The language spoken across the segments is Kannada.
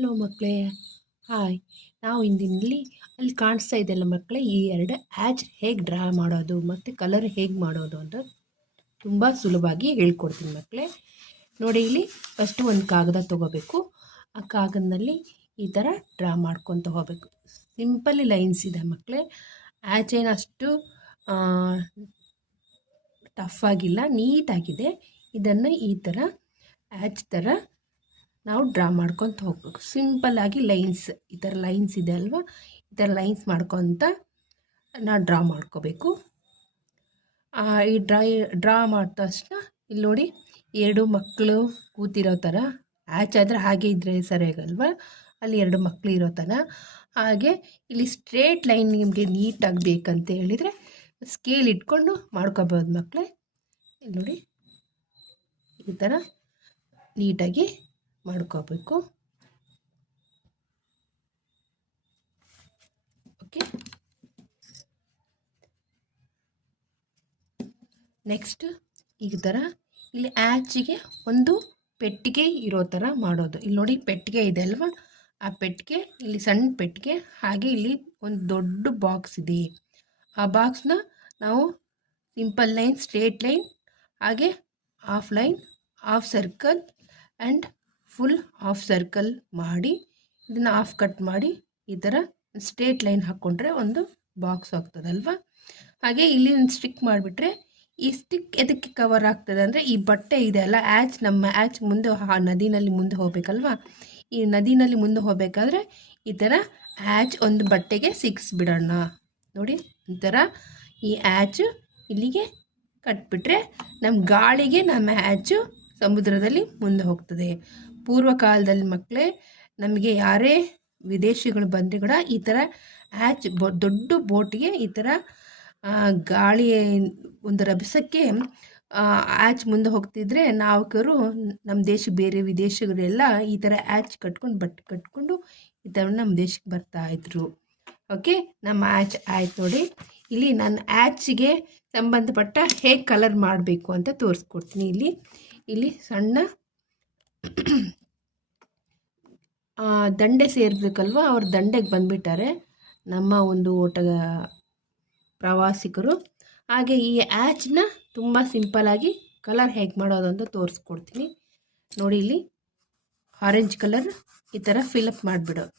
ಹಲೋ ಮಕ್ಕಳೇ, ಹಾಯ್. ನಾವು ಇಂದಿನಲ್ಲಿ ಅಲ್ಲಿ ಕಾಣಿಸ್ತಾ ಇದೆಯಲ್ಲ ಮಕ್ಕಳೇ, ಈ ಎರಡು ಹ್ಯಾಚ್ ಹೇಗೆ ಡ್ರಾ ಮಾಡೋದು ಮತ್ತು ಕಲರ್ ಹೇಗೆ ಮಾಡೋದು ಅಂತ ತುಂಬ ಸುಲಭವಾಗಿ ಹೇಳ್ಕೊಡ್ತೀನಿ ಮಕ್ಕಳೇ. ನೋಡಿ, ಇಲ್ಲಿ ಫಸ್ಟು ಒಂದು ಕಾಗದ ತೊಗೋಬೇಕು. ಆ ಕಾಗದದಲ್ಲಿ ಈ ಥರ ಡ್ರಾ ಮಾಡ್ಕೊತ ಹೋಗಬೇಕು. ಸಿಂಪಲ್ ಲೈನ್ಸ್ ಇದೆ ಮಕ್ಕಳೇ. ಹ್ಯಾಚ್ ಏನು ಅಷ್ಟು ಟಫ್ ಆಗಿಲ್ಲ, ನೀಟಾಗಿದೆ. ಇದನ್ನು ಈ ಥರ ಹ್ಯಾಚ್ ಥರ ನಾವು ಡ್ರಾ ಮಾಡ್ಕೊತ ಹೋಗ್ಬೇಕು. ಸಿಂಪಲ್ಲಾಗಿ ಲೈನ್ಸ್, ಈ ಥರ ಲೈನ್ಸ್ ಇದೆ ಅಲ್ವಾ, ಈ ಥರ ಲೈನ್ಸ್ ಮಾಡ್ಕೊತ ನಾವು ಡ್ರಾ ಮಾಡ್ಕೋಬೇಕು. ಈ ಡ್ರಾ ಮಾಡಿದ ತಕ್ಷಣ ಇಲ್ಲಿ ನೋಡಿ, ಎರಡು ಮಕ್ಕಳು ಕೂತಿರೋ ಥರ, ಹ್ಯಾಚ್ ಆದರೆ ಹಾಗೆ ಇದ್ದರೆ ಸರಿಯಾಗಲ್ವ, ಅಲ್ಲಿ ಎರಡು ಮಕ್ಕಳು ಇರೋ ಥರ. ಹಾಗೆ ಇಲ್ಲಿ ಸ್ಟ್ರೇಟ್ ಲೈನ್ ನಿಮಗೆ ನೀಟಾಗಿ ಬೇಕಂತ ಹೇಳಿದರೆ ಸ್ಕೇಲ್ ಇಟ್ಕೊಂಡು ಮಾಡ್ಕೋಬೋದು ಮಕ್ಕಳೇ. ಇಲ್ಲಿ ನೋಡಿ, ಈ ಥರ ನೀಟಾಗಿ ಮಾಡ್ಕೋಬೇಕು. ಓಕೆ, ನೆಕ್ಸ್ಟ್ ಈ ಥರ ಇಲ್ಲಿ ಹ್ಯಾಚಿಗೆ ಒಂದು ಪೆಟ್ಟಿಗೆ ಇರೋ ಥರ ಮಾಡೋದು. ಇಲ್ಲಿ ನೋಡಿ, ಪೆಟ್ಟಿಗೆ ಇದೆ ಅಲ್ವಾ, ಆ ಪೆಟ್ಟಿಗೆ ಇಲ್ಲಿ ಸಣ್ಣ ಪೆಟ್ಟಿಗೆ, ಹಾಗೆ ಇಲ್ಲಿ ಒಂದು ದೊಡ್ಡ ಬಾಕ್ಸ್ ಇದೆ. ಆ ಬಾಕ್ಸ್ನ ನಾವು ಸಿಂಪಲ್ ಲೈನ್, ಸ್ಟ್ರೇಟ್ ಲೈನ್, ಹಾಗೆ half line, half circle and full half circle ಮಾಡಿ, ಇದನ್ನು ಹಾಫ್ ಕಟ್ ಮಾಡಿ ಈ ಥರ ಸ್ಟ್ರೇಟ್ ಲೈನ್ ಹಾಕ್ಕೊಂಡ್ರೆ ಒಂದು ಬಾಕ್ಸ್ ಆಗ್ತದಲ್ವ. ಹಾಗೆ ಇಲ್ಲಿ ಒಂದು ಸ್ಟಿಕ್ ಮಾಡಿಬಿಟ್ರೆ, ಈ ಸ್ಟಿಕ್ ಎದಕ್ಕೆ ಕವರ್ ಆಗ್ತದೆ ಅಂದರೆ, ಈ ಬಟ್ಟೆ ಇದೆ ಅಲ್ಲ ಹ್ಯಾಚ್, ನಮ್ಮ ಹ್ಯಾಚ್ ಮುಂದೆ ನದಿನಲ್ಲಿ ಮುಂದೆ ಹೋಗಬೇಕಲ್ವ. ಈ ನದಿನಲ್ಲಿ ಮುಂದೆ ಹೋಗಬೇಕಾದ್ರೆ ಈ ಥರ ಹ್ಯಾಚ್ ಒಂದು ಬಟ್ಟೆಗೆ ಸಿಕ್ಕಿಸ್ಬಿಡೋಣ. ನೋಡಿ, ಈ ಥರ ಈ ಹ್ಯಾಚು ಇಲ್ಲಿಗೆ ಕಟ್ಬಿಟ್ರೆ ನಮ್ಮ ಗಾಳಿಗೆ ನಮ್ಮ ಹ್ಯಾಚು ಸಮುದ್ರದಲ್ಲಿ ಮುಂದೆ ಹೋಗ್ತದೆ. ಪೂರ್ವಕಾಲದಲ್ಲಿ ಮಕ್ಕಳೇ, ನಮಗೆ ಯಾರೇ ವಿದೇಶಿಗಳು ಬಂದರೆ ಕೂಡ ಈ ಥರ ಹ್ಯಾಚ್ ದೊಡ್ಡ ಬೋಟಿಗೆ ಈ ಥರ ಗಾಳಿ ಒಂದು ರಭಸಕ್ಕೆ ಹ್ಯಾಚ್ ಮುಂದೆ ಹೋಗ್ತಿದ್ರೆ, ನಾವಿಕರು ನಮ್ಮ ದೇಶ ಬೇರೆ ವಿದೇಶಗಳೆಲ್ಲ ಈ ಥರ ಹ್ಯಾಚ್ ಕಟ್ಕೊಂಡು ಬಟ್ಟೆ ಕಟ್ಕೊಂಡು ಈ ಥರ ನಮ್ಮ ದೇಶಕ್ಕೆ ಬರ್ತಾಯಿದ್ರು. ಓಕೆ, ನಮ್ಮ ಹ್ಯಾಚ್ ಆಯ್ತು. ನೋಡಿ, ಇಲ್ಲಿ ನಾನು ಹ್ಯಾಚಿಗೆ ಸಂಬಂಧಪಟ್ಟ ಹೇಗೆ ಕಲರ್ ಮಾಡಬೇಕು ಅಂತ ತೋರಿಸ್ಕೊಡ್ತೀನಿ. ಇಲ್ಲಿ ಸಣ್ಣ ದಂಡೆ ಸೇರಬೇಕಲ್ವ, ಅವ್ರ ದಂಡೆಗೆ ಬಂದುಬಿಟ್ಟಾರೆ ನಮ್ಮ ಒಂದು ಪ್ರವಾಸಿಗರು. ಹಾಗೆ ಈ ಹ್ಯಾಚನ್ನ ತುಂಬ ಸಿಂಪಲಾಗಿ ಕಲರ್ ಹೇಗೆ ಮಾಡೋದು ಅಂತ ತೋರಿಸ್ಕೊಡ್ತೀನಿ. ನೋಡಿ, ಇಲ್ಲಿ ಆರೆಂಜ್ ಕಲರ್ ಈ ಥರ ಫಿಲಪ್ ಮಾಡಿಬಿಡೋದು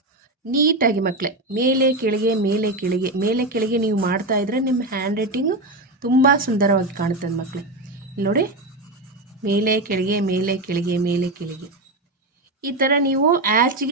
ನೀಟಾಗಿ ಮಕ್ಕಳೇ. ಮೇಲೆ ಕೆಳಗೆ ಮೇಲೆ ಕೆಳಗೆ ಮೇಲೆ ಕೆಳಗೆ ನೀವು ಮಾಡ್ತಾಯಿದ್ರೆ ನಿಮ್ಮ ಹ್ಯಾಂಡ್ ರೈಟಿಂಗು ತುಂಬ ಸುಂದರವಾಗಿ ಕಾಣುತ್ತದೆ ಮಕ್ಕಳೇ. ನೋಡಿ, ಮೇಲೆ ಕೆಳಗೆ ಮೇಲೆ ಕೆಳಗೆ ಮೇಲೆ ಕೆಳಗೆ ಈ ಥರ ನೀವು ಹ್ಯಾಚಿಗೆ